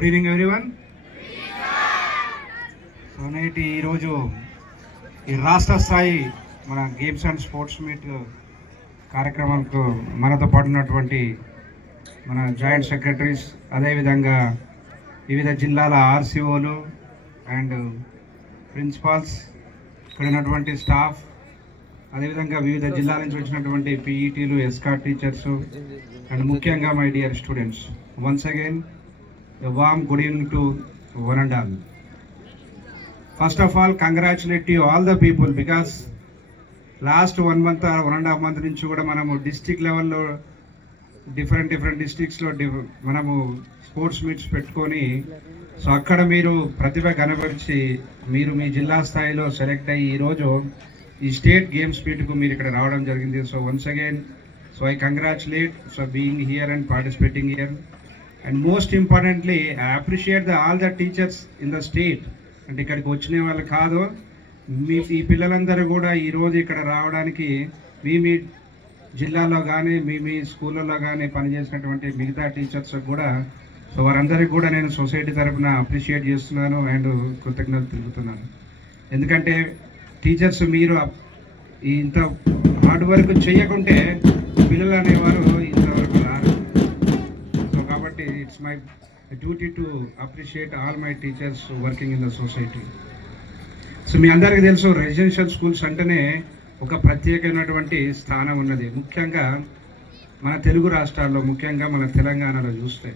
Good evening everyone. So నేటి ఈరోజు ఈ రాష్ట్ర స్థాయి మన గేమ్స్ అండ్ స్పోర్ట్స్ మీట్ కార్యక్రమాలకు మనతో పాటు ఉన్నటువంటి మన జాయింట్ సెక్రటరీస్, అదేవిధంగా వివిధ జిల్లాల ఆర్సీఓలు అండ్ ప్రిన్సిపాల్స్, ఇక్కడ ఉన్నటువంటి స్టాఫ్, అదేవిధంగా వివిధ జిల్లాల నుంచి వచ్చినటువంటి పీఈటీలు, ఎస్కాట్ టీచర్స్ అండ్ ముఖ్యంగా my dear students, once again a warm good evening to one and all. First of all, congratulate you all the people, because last 1 month or 1.5 month నుంచి కూడా మనము డిస్ట్రిక్ట్ లెవెల్లో డిఫరెంట్ డిస్ట్రిక్ట్స్లో మనము sports meets పెట్టుకొని, so అక్కడ మీరు ప్రతిభ కనబరిచి మీరు మీ జిల్లా స్థాయిలో సెలెక్ట్ అయ్యి ఈరోజు ఈ స్టేట్ గేమ్స్ మీట్కు మీరు ఇక్కడ రావడం జరిగింది. So once again, so I congratulate for being here and participating here. And most importantly I appreciate all the teachers in the state. అంటే ఇక్కడికి వచ్చిన వాళ్ళు కాదు, ఈ పిల్లలందరూ కూడా ఈరోజు ఇక్కడ రావడానికి మీ జిల్లాలో కానీ మీ స్కూళ్ళలో కానీ పనిచేసినటువంటి మిగతా టీచర్స్ కూడా, సో వారందరికీ కూడా నేను సొసైటీ తరఫున అప్రిషియేట్ చేస్తున్నాను అండ్ కృతజ్ఞతలు తెలుపుతున్నాను. ఎందుకంటే టీచర్స్ మీరు ఇంత హార్డ్ వర్క్ చేయకుంటే పిల్లలు అనేవారు ఇంతవరకు రారు. సో కాబట్టి it's my duty to appreciate all my teachers working in the society. So మీ అందరికీ తెలుసు, రెసిడెన్షియల్ స్కూల్స్ అంటేనే ఒక ప్రత్యేకమైనటువంటి స్థానం ఉన్నది. ముఖ్యంగా మన తెలుగు రాష్ట్రాల్లో, ముఖ్యంగా మన తెలంగాణలో చూస్తే,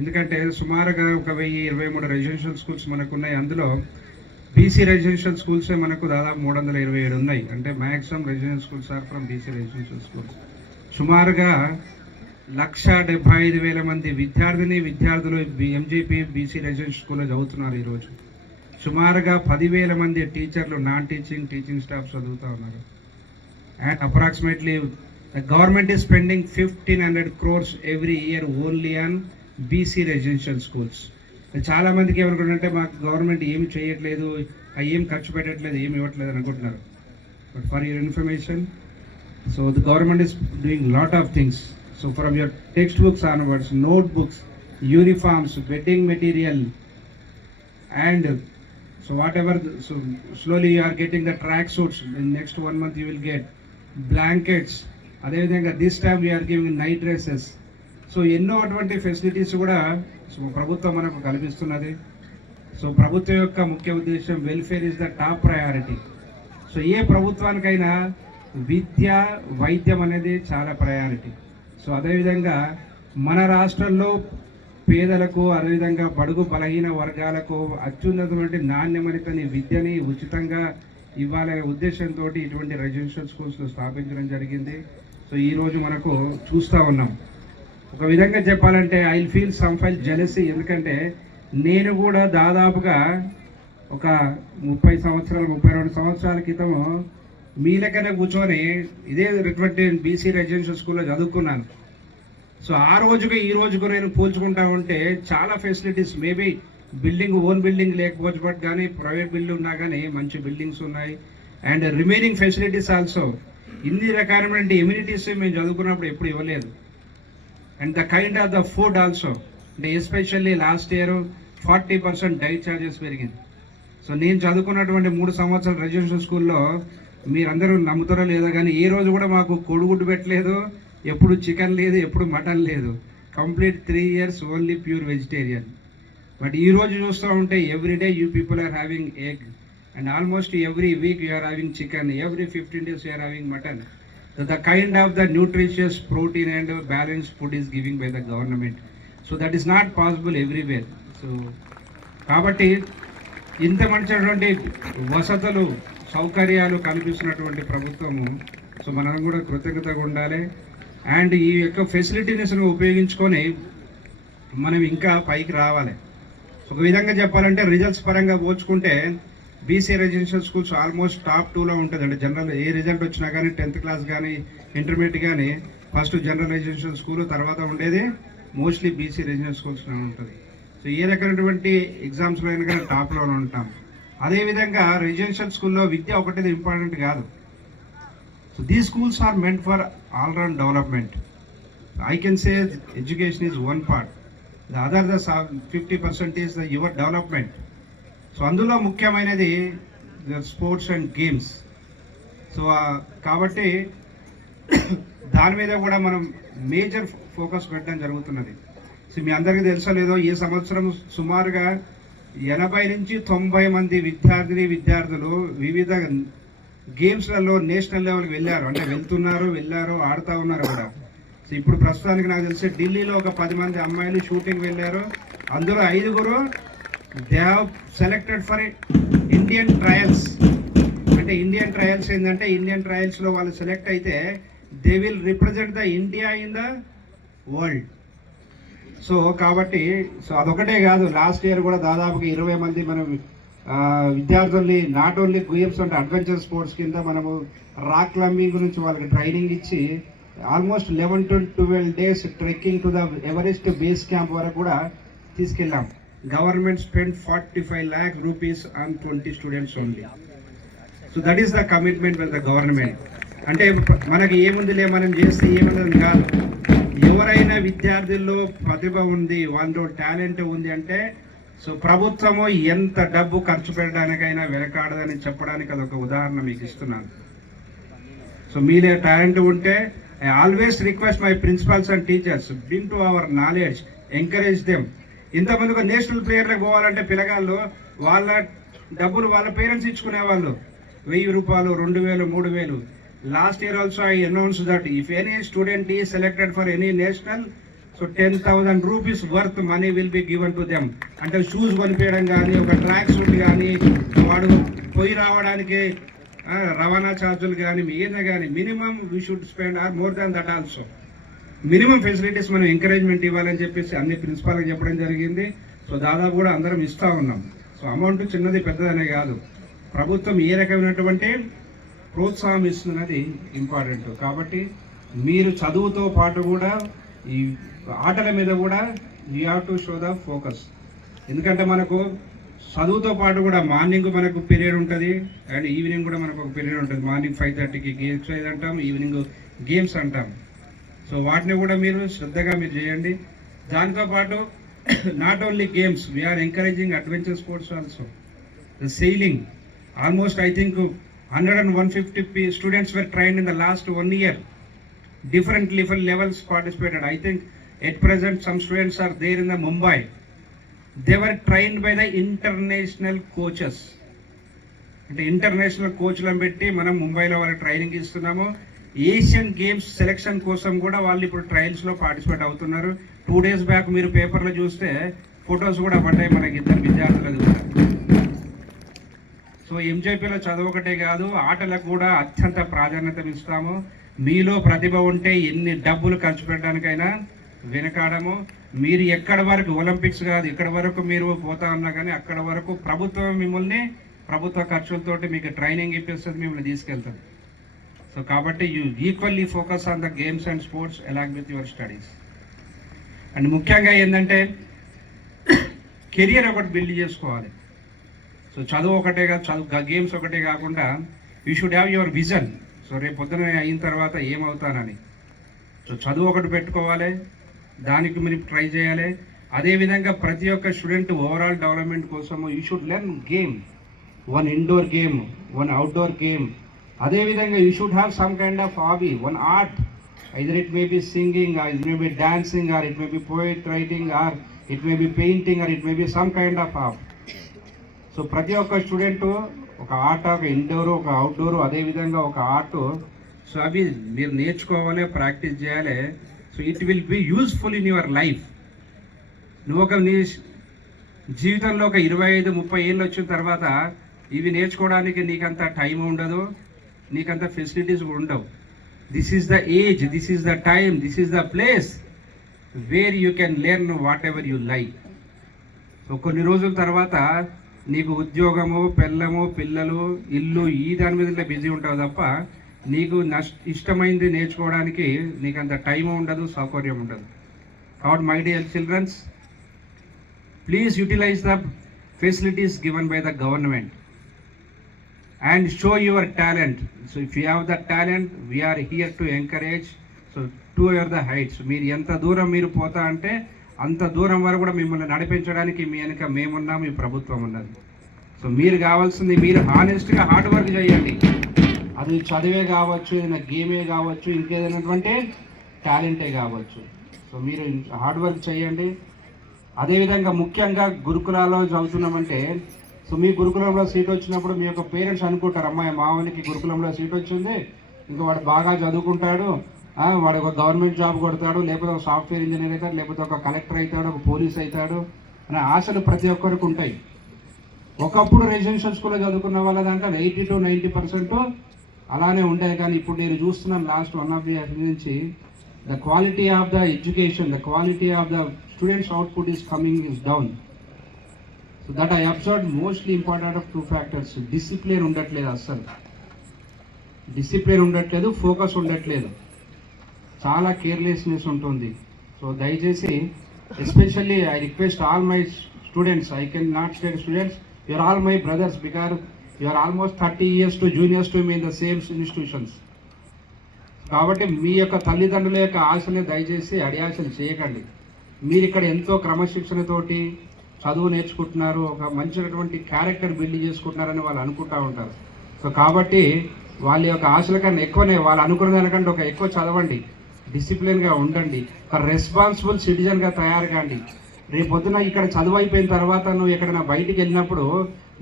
ఎందుకంటే సుమారుగా 1023 రెసిడెన్షియల్ స్కూల్స్ మనకున్నాయి. అందులో బీసీ రెసిడెన్షియల్ స్కూల్సే మనకు దాదాపు 327 ఉన్నాయి. అంటే maximum residential schools are from BC residential schools. సుమారుగా 1,75,000 మంది విద్యార్థులు ఎంజీపీ బీసీ రెసిడెన్షియల్ స్కూల్లో చదువుతున్నారు ఈరోజు. సుమారుగా 10,000 మంది టీచర్లు, నాన్ టీచింగ్ స్టాఫ్ చదువుతూ ఉన్నారు. And approximately the government is spending 1,500 crores every year only on BC residential schools. చాలామందికి ఏమనుకుంటుంటే మాకు గవర్నమెంట్ ఏమి చేయట్లేదు, ఏం ఖర్చు పెట్టట్లేదు, ఏమి ఇవ్వట్లేదు అని అనుకుంటున్నారు. But for your information, so the government is doing lot of things. So from your text books onwards, note books, uniforms, bedding material, and so whatever, so slowly you are getting the track suits. In next 1 month you will get blankets. అదేవిధంగా this time we are giving night dresses. So ఎన్నో అటువంటి facilities కూడా so ప్రభుత్వం మనకు కల్పిస్తున్నది. So ప్రభుత్వం యొక్క ముఖ్య ఉద్దేశం welfare is the top priority. So ఏ ప్రభుత్వానికైనా విద్య, వైద్యం అనేది చాలా ప్రయారిటీ. సో అదేవిధంగా మన రాష్ట్రంలో పేదలకు, అదేవిధంగా బడుగు బలహీన వర్గాలకు అత్యున్నతమైన నాణ్యమైన విద్యని ఉచితంగా ఇవ్వాలనే ఉద్దేశంతో ఇటువంటి రెసిడెన్షియల్ స్కూల్స్ స్థాపించడం జరిగింది. సో ఈరోజు మనకు చూస్తూ ఉన్నాం. ఒక విధంగా చెప్పాలంటే I feel some file jealousy. ఎందుకంటే నేను కూడా దాదాపుగా ఒక 32 సంవత్సరాల క్రితము మీ లెక్కనే కూర్చొని ఇదే బీసీ రెసిడెన్షియల్ స్కూల్లో చదువుకున్నాను. సో ఆ రోజుకి ఈ రోజుకు నేను పోల్చుకుంటా ఉంటే చాలా ఫెసిలిటీస్, మేబీ ఓన్ బిల్డింగ్ లేకపోవచ్చు, బట్ కానీ ప్రైవేట్ బిల్డింగ్ ఉన్నా కానీ మంచి బిల్డింగ్స్ ఉన్నాయి. అండ్ రిమైనింగ్ ఫెసిలిటీస్ ఆల్సో, ఇన్ని రకాలైన ఎమ్యూనిటీస్ మేము చదువుకున్నప్పుడు ఎప్పుడు ఇవ్వలేదు. And the kind of the food also, అంటే especially last year 40% diet charges పెరిగింది. సో నేను చదువుకున్నటువంటి 3 సంవత్సరాల రెసిడెన్షియల్ స్కూల్లో మీరందరూ నమ్ముతారో లేదో కానీ ఏ రోజు కూడా మాకు కోడిగుడ్డు పెట్టలేదు, ఎప్పుడు చికెన్ లేదు, ఎప్పుడు మటన్ లేదు. Complete 3 years only pure vegetarian. But ఈరోజు చూస్తూ ఉంటే everyday you people are having egg, and almost every week you are having chicken, every 15 days you are having mutton. So the kind of the nutritious protein and balanced food is given by the government. So that is not possible everywhere. So కాబట్టి ఇంత మంచినటువంటి వసతులు, సౌకర్యాలు కల్పిస్తున్నటువంటి ప్రభుత్వము, so మనం కూడా కృతజ్ఞతగా ఉండాలి. And ఈ యొక్క ఫెసిలిటీస్ను ఉపయోగించుకొని మనం ఇంకా పైకి రావాలి. ఒక విధంగా చెప్పాలంటే రిజల్ట్స్ పరంగా పోల్చుకుంటే BC residential schools almost top 2లో ఉంటుంది. అంటే జనరల్ ఏ రిజల్ట్ వచ్చినా కానీ 10th class కానీ ఇంటర్మీడియట్ కానీ ఫస్ట్ జనరల్ రెసిడెన్షియల్ స్కూల్, తర్వాత ఉండేది మోస్ట్లీ బీసీ రెసిడెన్షియల్ స్కూల్స్లో ఉంటుంది. సో ఏ రకమైనటువంటి ఎగ్జామ్స్లో అయినా కానీ టాప్లోనే ఉంటాం. అదేవిధంగా రెసిడెన్షియల్ స్కూల్లో విద్య ఒకటి ఇంపార్టెంట్ కాదు. So these schools are meant for all round development. I can say education is one part, the other the 50% is the your development. So అందులో ముఖ్యమైనది స్పోర్ట్స్ అండ్ గేమ్స్. సో కాబట్టి దాని మీద కూడా మనం మేజర్ ఫోకస్ పెట్టడం జరుగుతున్నది. సో మీ అందరికీ తెలుసో లేదో, ఈ సంవత్సరం సుమారుగా 80 నుంచి 90 మంది విద్యార్థులు వివిధ గేమ్స్లలో నేషనల్ లెవెల్కి వెళ్ళారు. అంటే వెళ్ళారు, ఆడుతూ ఉన్నారు కూడా. సో ఇప్పుడు ప్రస్తుతానికి నాకు తెలిసి ఢిల్లీలో ఒక 10 మంది అమ్మాయిలు షూటింగ్ వెళ్ళారు. అందులో 5 they have selected for Indian trials. అంటే ఇండియన్ ట్రయల్స్ ఏంటంటే, ఇండియన్ ట్రయల్స్లో వాళ్ళు సెలెక్ట్ అయితే they will represent the India in the world. So కాబట్టి అదొకటే కాదు, లాస్ట్ ఇయర్ కూడా దాదాపుగా 20 మంది మన విద్యార్థుల్ని నాట్ ఓన్లీ గేమ్స్ అంటే అడ్వెంచర్ స్పోర్ట్స్ కింద మనము రాక్ క్లైంబింగ్ గురించి వాళ్ళకి ట్రైనింగ్ ఇచ్చి almost 11 to 12 days trekking to the Everest base camp వరకు కూడా తీసుకెళ్ళాం. Government spend 45 lakh rupees on 20 students only. So that is the commitment with the government. అంటే మనకి ఏముందిలే మనం చేస్తే ఏముందని కాదు, ఎవరైనా విద్యార్థుల్లో ప్రతిభ ఉంది, వాళ్ళలో టాలెంట్ ఉంది అంటే సో ప్రభుత్వము ఎంత డబ్బు ఖర్చు పెట్టడానికైనా వెనకాడదని చెప్పడానికి అదొక ఉదాహరణ మీకు ఇస్తున్నాను. సో మీలో టాలెంట్ ఉంటే I always request my principals and teachers, bring to our knowledge, encourage them. ఇంతమంది ఒక నేషనల్ ప్లేయర్లకు పోవాలంటే పిల్లగాళ్ళు వాళ్ళ డబ్బులు వాళ్ళ పేరెంట్స్ ఇచ్చుకునేవాళ్ళు, 1000 రూపాయలు, 2000, 3000. Last year also I announced that if any student is selected for any national, so 10,000 rupees worth money will be given to them. అంటే shoes కొనిపించడం కానీ, ఒక ట్రాక్ సూట్ కానీ, వాడు పోయి రావడానికి రవాణా ఛార్జీలు కానీ, ఏదైనా కానీ minimum we should spend or more than that also. Minimum facilities మనం ఎంకరేజ్మెంట్ ఇవ్వాలని చెప్పేసి అన్ని ప్రిన్సిపాల్కి చెప్పడం జరిగింది. సో దాదాపు కూడా అందరం ఇస్తూ ఉన్నాం. సో అమౌంట్ చిన్నది పెద్దదనే కాదు, ప్రభుత్వం ఏ రకమైనటువంటి ప్రోత్సాహం ఇస్తున్నది ఇంపార్టెంట్. కాబట్టి మీరు చదువుతో పాటు కూడా ఈ ఆటల మీద కూడా you have to show the focus. ఎందుకంటే మనకు చదువుతో పాటు కూడా మార్నింగ్ మనకు పీరియడ్ ఉంటుంది అండ్ ఈవినింగ్ కూడా మనకు ఒక పీరియడ్ ఉంటుంది. మార్నింగ్ 5:30కి ఎక్సర్సైజ్ అంటాం, ఈవినింగ్ గేమ్స్ అంటాం. సో వాటిని కూడా మీరు శ్రద్ధగా మీరు చేయండి. దాంతోపాటు not only games, we are encouraging adventure sports also. The sailing, almost I think 150 students were trained in the last 1 year. Different levels participated. I think at present some students are there in the Mumbai. They were trained by the international coaches. అంటే international కోచ్లను పెట్టి మనం ముంబైలో వాళ్ళకి training ఇస్తున్నాము. Asian games selection కోసం కూడా వాళ్ళు ఇప్పుడు ట్రయల్స్లో పార్టిసిపేట్ అవుతున్నారు. 2 days బ్యాక్ మీరు పేపర్లో చూస్తే ఫొటోస్ కూడా పడ్డాయి మనకి ఇద్దరు విద్యార్థులకు కూడా. సో ఎంజేపీలో చదువు ఒకటే కాదు, ఆటలకు కూడా అత్యంత ప్రాధాన్యత ఇస్తాము. మీలో ప్రతిభ ఉంటే ఎన్ని డబ్బులు ఖర్చు పెట్టడానికైనా వెనకాడము. మీరు ఎక్కడి వరకు, ఒలింపిక్స్ కాదు ఇక్కడి వరకు మీరు పోతా ఉన్నా కానీ అక్కడ వరకు ప్రభుత్వం మిమ్మల్ని ప్రభుత్వ ఖర్చులతోటి మీకు ట్రైనింగ్ ఇప్పిస్తుంది, మిమ్మల్ని తీసుకెళ్తుంది. సో కాబట్టి you equally focus on the games and sports along with your studies. And ముఖ్యంగా ఏంటంటే కెరియర్ ఒకటి బిల్డ్ చేసుకోవాలి. సో చదువు ఒకటే కాదు, గేమ్స్ ఒకటే కాకుండా you should have your vision. So రేపు పొద్దున అయిన తర్వాత ఏమవుతానని. సో చదువు ఒకటి పెట్టుకోవాలి, దానికి మీరు ట్రై చేయాలి. అదేవిధంగా ప్రతి ఒక్క స్టూడెంట్ ఓవరాల్ డెవలప్మెంట్ కోసము you should learn game, 1 indoor game, 1 outdoor game. అదేవిధంగా you should have some kind of hobby, 1 art. Either it may be singing, or it may be dancing, or it may be poet writing, or it may be painting, or it may be some kind of art. So ప్రతి ఒక్క student ఒక ఆట, ఒక indoor, ఒక outdoor, అదేవిధంగా ఒక art. So అవి మీరు నేర్చుకోవాలి, ప్రాక్టీస్ చేయాలి. So it will be useful in your life. నువ్వు నీ జీవితంలో ఒక 25-30 ఏళ్ళు వచ్చిన తర్వాత ఇవి నేర్చుకోవడానికి నీకంత టైం ఉండదు, నీకంత ఫెసిలిటీస్ ఉండవు. This is the age, this is the time, this is the place where you can learn what ever you like. So కొన్ని రోజుల తర్వాత నీకు ఉద్యోగము, పెళ్ళము, పిల్లలు, ఇల్లు, ఈ దాని మీద బిజీ ఉంటావు తప్ప నీకు ఇష్టమైంది నేర్చుకోవడానికి నీకు అంత టైం ఉండదు, సౌకర్యం ఉండదు. కాబట్టి my dear childrens, please utilize the facilities given by the government and show your talent. So if you have the talent, we are here to encourage. So to the heights. మీరు ఎంత దూరం మీరు పోతా అంటే అంత దూరం వరకు కూడా మిమ్మల్ని నడిపించడానికి మీ వెనుక మేమున్నాం, మీ ప్రభుత్వం ఉన్నది. సో మీరు కావాల్సింది మీరు హానెస్ట్గా హార్డ్ వర్క్ చేయండి. అది చదివే కావచ్చు, ఏదైనా గేమే కావచ్చు, ఇంకేదైనటువంటి టాలెంటే కావచ్చు. సో మీరు హార్డ్ వర్క్ చేయండి. అదేవిధంగా ముఖ్యంగా గురుకులాల్లో చదువుతున్నామంటే, సో మీ గురుకులంలో సీట్ వచ్చినప్పుడు మీ యొక్క పేరెంట్స్ అనుకుంటారు, అమ్మాయి మావనికి గురుకులంలో సీట్ వచ్చింది, ఇంకా వాడు బాగా చదువుకుంటాడు, వాడు ఒక గవర్నమెంట్ జాబ్ కొడతాడు, లేకపోతే ఒక సాఫ్ట్వేర్ ఇంజనీర్ అవుతాడు, లేకపోతే ఒక కలెక్టర్ అవుతాడు, ఒక పోలీస్ అవుతాడు అనే ఆశలు ప్రతి ఒక్కరికి ఉంటాయి. ఒకప్పుడు రెసిడెన్షియల్ స్కూల్లో చదువుకున్న వాళ్ళ దాంట్లో 80 to 90% అలానే ఉంటాయి. కానీ ఇప్పుడు నేను చూస్తున్నాను లాస్ట్ 1.5 years నుంచి the quality of the education, the quality of the students' output is down. So that I observed mostly important of 2 factors. Discipline ఉండట్లేదు, అస్సలు డిసిప్లిన్ ఉండట్లేదు, ఫోకస్ ఉండట్లేదు, చాలా కేర్లెస్నెస్ ఉంటుంది. సో దయచేసి especially I request all my students, I can not stay students, you are all my brothers because you are almost 30 years to juniors to me in the same institutions. కాబట్టి మీ యొక్క తల్లిదండ్రుల యొక్క ఆశని దయచేసి అడియాసలు చేయకండి. మీరు ఇక్కడ ఎంతో క్రమశిక్షణతోటి చదువు నేర్చుకుంటున్నారు, ఒక మంచినటువంటి క్యారెక్టర్ బిల్డ్ చేసుకుంటున్నారని వాళ్ళు అనుకుంటూ ఉంటారు. సో కాబట్టి వాళ్ళ యొక్క ఆశల కన్నా ఎక్కువనే వాళ్ళు అనుకున్న దానికంటే ఒక ఎక్కువ చదవండి, డిసిప్లిన్గా ఉండండి, ఒక రెస్పాన్సిబుల్ సిటిజన్గా తయారు కాండి. రేపు పొద్దున ఇక్కడ చదువు అయిపోయిన తర్వాత నువ్వు ఎక్కడైనా బయటికి వెళ్ళినప్పుడు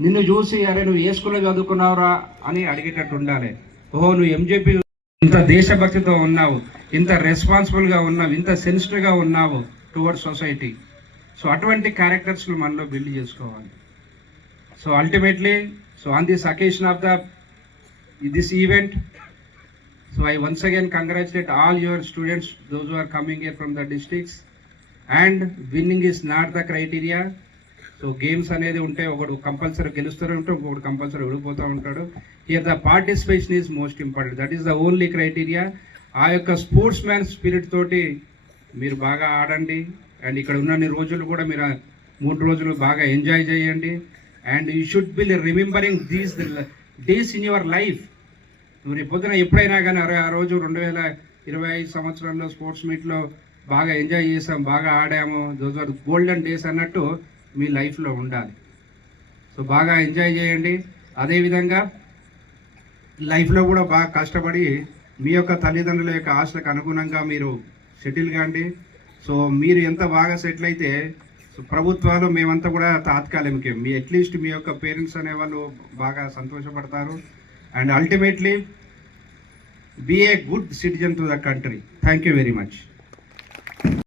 నిన్ను చూసి అరే నువ్వు ఏ స్కూల్లో చదువుకున్నావురా అని అడిగేటట్టు ఉండాలి. ఓహో నువ్వు ఎంజేపీ ఇంత దేశభక్తితో ఉన్నావు, ఇంత రెస్పాన్సిబుల్గా ఉన్నావు, ఇంత సెన్సిటివ్గా ఉన్నావు టువర్డ్స్ సొసైటీ. సో అటువంటి క్యారెక్టర్స్ను మనలో బిల్డ్ చేసుకోవాలి. So ultimately so on this occasion of this event, so I once again congratulate all your students, those who are coming here from the districts, and winning is not the criteria. So games అనేది ఉంటే ఒకడు compulsory గెలుస్తూనే ఉంటే ఒకడు compulsory ఓడిపోతూ ఉంటాడు. Here the participation is most important, that is the only criteria. ఆ యొక్క sports man spirit తోటి మీరు బాగా ఆడండి. అండ్ ఇక్కడ ఉన్న రోజులు కూడా మీరు 3 రోజులు బాగా ఎంజాయ్ చేయండి. And you should be remembering these days in your life. నువ్వు రేపు పొద్దున ఎప్పుడైనా కానీ అరే ఆ రోజు 2025 సంవత్సరంలో స్పోర్ట్స్ మీట్లో బాగా ఎంజాయ్ చేసాం, బాగా ఆడాము, దోస్ ఆర్ గోల్డెన్ డేస్ అన్నట్టు మీ లైఫ్లో ఉండాలి. సో బాగా ఎంజాయ్ చేయండి. అదేవిధంగా లైఫ్లో కూడా బాగా కష్టపడి మీ యొక్క తల్లిదండ్రుల యొక్క ఆశలకు అనుగుణంగా మీరు సెటిల్ కాండి. సో మీరు ఎంత బాగా సెటిల్ అయితే సో ప్రభుత్వాలు మేమంతా కూడా తాత్కాలికం, మీ అట్లీస్ట్ మీ యొక్క పేరెంట్స్ అనేవాళ్ళు బాగా సంతోషపడతారు. And ultimately be a good citizen to the country. Thank you very much.